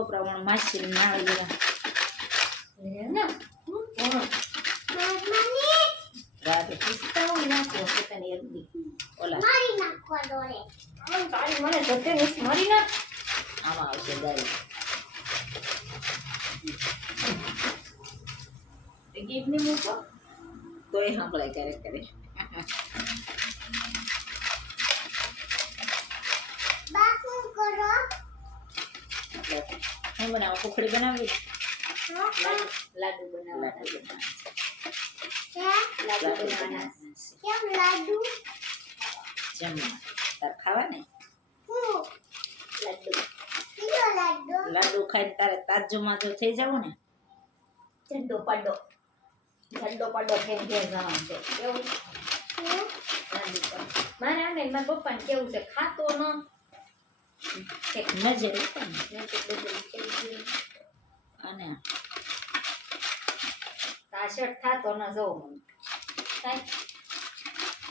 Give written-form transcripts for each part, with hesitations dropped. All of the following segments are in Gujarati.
ટોપરા પણ માસી નાળી લેવા ને રાતે કિસ્તા હું નાખો પોતાની અરબી ઓલા મારી નાખવા દોરે આમ તારી મને જતે નથી મારી નાખ આમાં આવશે દારી ગીફ ને મૂકો તોય સાંભળાય ક્યારેક ક્યારેક બા શું કરો હું બનાવો ખોખડી બનાવી લાડુ બનાવવાના લાડુ બનાવવા લાડુ બનાવવાના કેમ લાડુ જમવા તાર ખાવા ને હું લાડુ કીધો લાડુ લાડુ ખાઈને તારે તાજો માજો થઈ જાવ ને ઝંડો પાડો ફેર ઘેર જવાનું છે કેવું લાડુ પર મારે આને મારા પપ્પાને કેવું છે ખાતો ન નજર ઉપર ને. મેં તો બધું કેવું છે અને આ શર્ટ થાતો ન જવું મને કાંઈ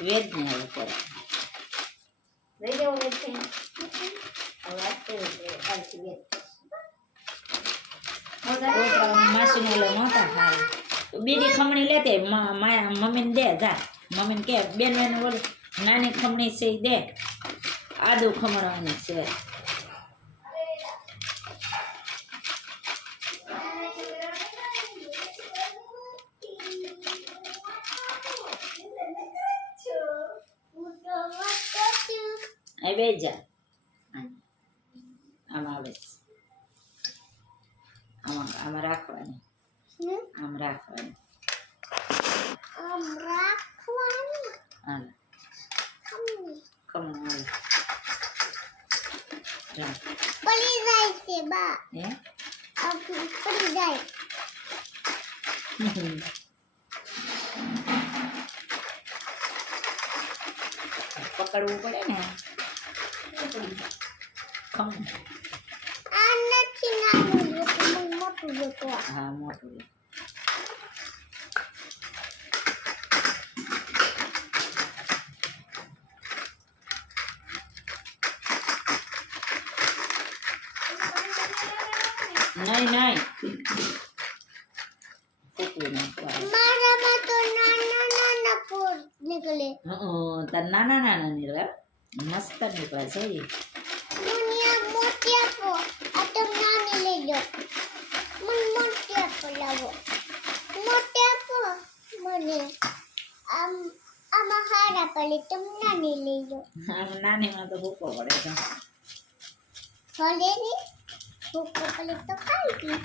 વેદ ને હવે કરે લઈ જવો વેચ થઈને હવે વાત કરી છે કાલથી વેચ માસીને ઓલે નહોતા ખાવા બીજી ખમણી લેતે મમ્મીને દે જા મમ્મીને કે બેન ઓલી નાની ખમણી છે ઈ દે આદુ ખમણવાની છે એ બે જા આમાં આવે છે. આમાં રાખવાની આમ રાખવાની આમ રાખવાની હાલ ખમણી ખમણ આવે પડી જાય છે બા હે આ પડી જાય પકડવું પડે ને ખમણ આ નથી નાનું જોતું મોટું જોતું હા મોટું લે. નહીં કૂકવી નાખવાનું. મારામાં તો નાના નાના પોર નીકળે તાર નાના નાના નીકળે મસ્ત નીકળે છે ઈ. દુનિયા મોટી આપો આ તો નાની લઈ લો મને મોટી આપો લાવો મોટી આપો મને આમાં હારા પડે તમે નાની લઈ લો આમ નાનીમાં તો ભૂકો પડે છે ભલે ને ભૂખ પડે તો ખાઈ ગઈ